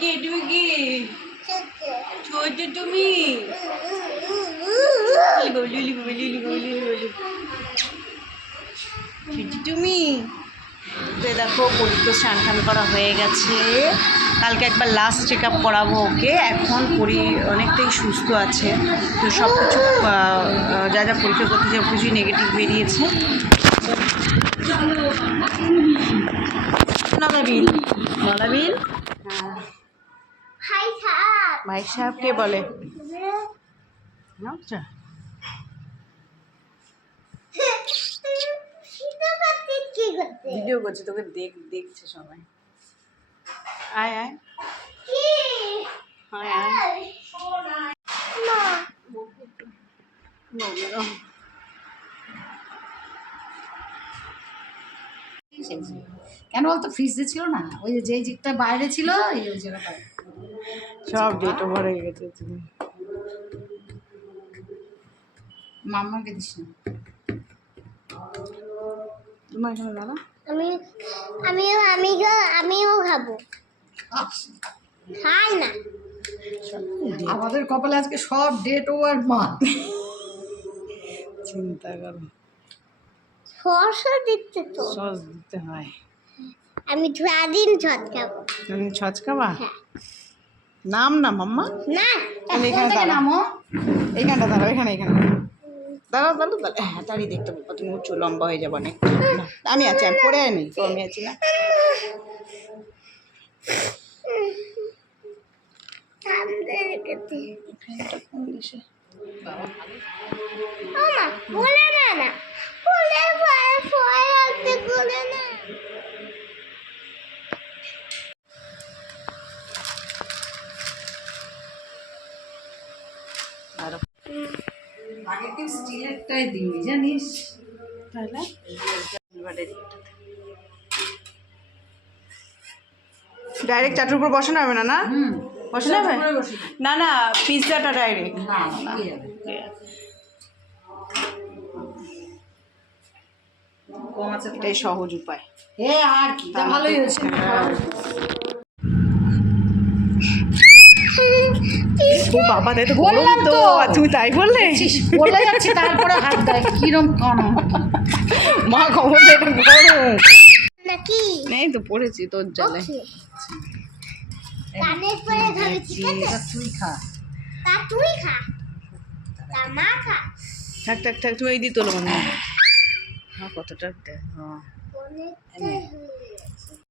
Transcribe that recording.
কে তুমি কে ছোট তুমি তুমি তো দেখো পরীর তো স্নান টান করা হয়ে গেছে। কালকে একবার লাস্ট চেক আপ করাবো ওকে। এখন পরী অনেকটাই সুস্থ আছে। তো সব কিছু যা যা পরীক্ষা করতে সব কিছুই নেগেটিভ বেরিয়েছে। নলাবিল নলাবিল ভাই সাহেব কে বলে? আচ্ছা ভিডিও করছে, তোকে দেখছে সবাই। আয় আয় আয় আয় কেন বলতো ফ্রিজে ছিল না, ওই যে জিকটা বাইরে ছিল ওই জায়গাটা সব ডেট ওভার হয়ে গেছে। মাম্মাকে দিস না। তোমার এখানে দাঁড়া। আমিও খাবো। খাই না। আমাদের কপালে আজকে সব ডেট ওভার মা। চিন্তা করো, সরষে দিচ্ছে তো। সস দিতে হয়। আমি সারাদিন ছট খাবো। তুমি ছচকাবা? নাম না মাম্মা। না তুমি এখানে দাঁড়াও, এইখানটা দাঁড়াও, এখানে দাঁড়াও দাঁড়াও দাঁড়াও। হ্যাঁ দাঁড়িয়ে দেখতে পাবো, তুমি উঁচু লম্বা হয়ে যাবো অনেক। আমি আছি, আমি পড়ে আনি তো, আমি আছি না। বলে না বলে রাখতে বলে না। আগে কেউ স্টিলেরটাই দিবি জানিস, তাহলে ডাইরেক্ট চাটুর উপর বসানো হবে না? না বসানো হবে না, না পিৎজাটা ডাইরেক্ট। এটাই সহজ উপায়। এ আর কি ভালোই হয়েছে। ও বাবা, তাই তো বললাম তো, তুমি তাই বললে? বলে যাচ্ছি তারপরে হাত দেয় কিরম কম মা খবর দেয় গরম নাকি নেই তো, পড়েছি তোর জলে। কানের পরে খাবি, ঠিক আছে? তুই খা, তা তুই খা, তা মা খা। থাক থাক থাক, তুই এই দিয়ে তোলো মনে হয়। কতটা দেখ। অনেকটাই হয়ে গেছে।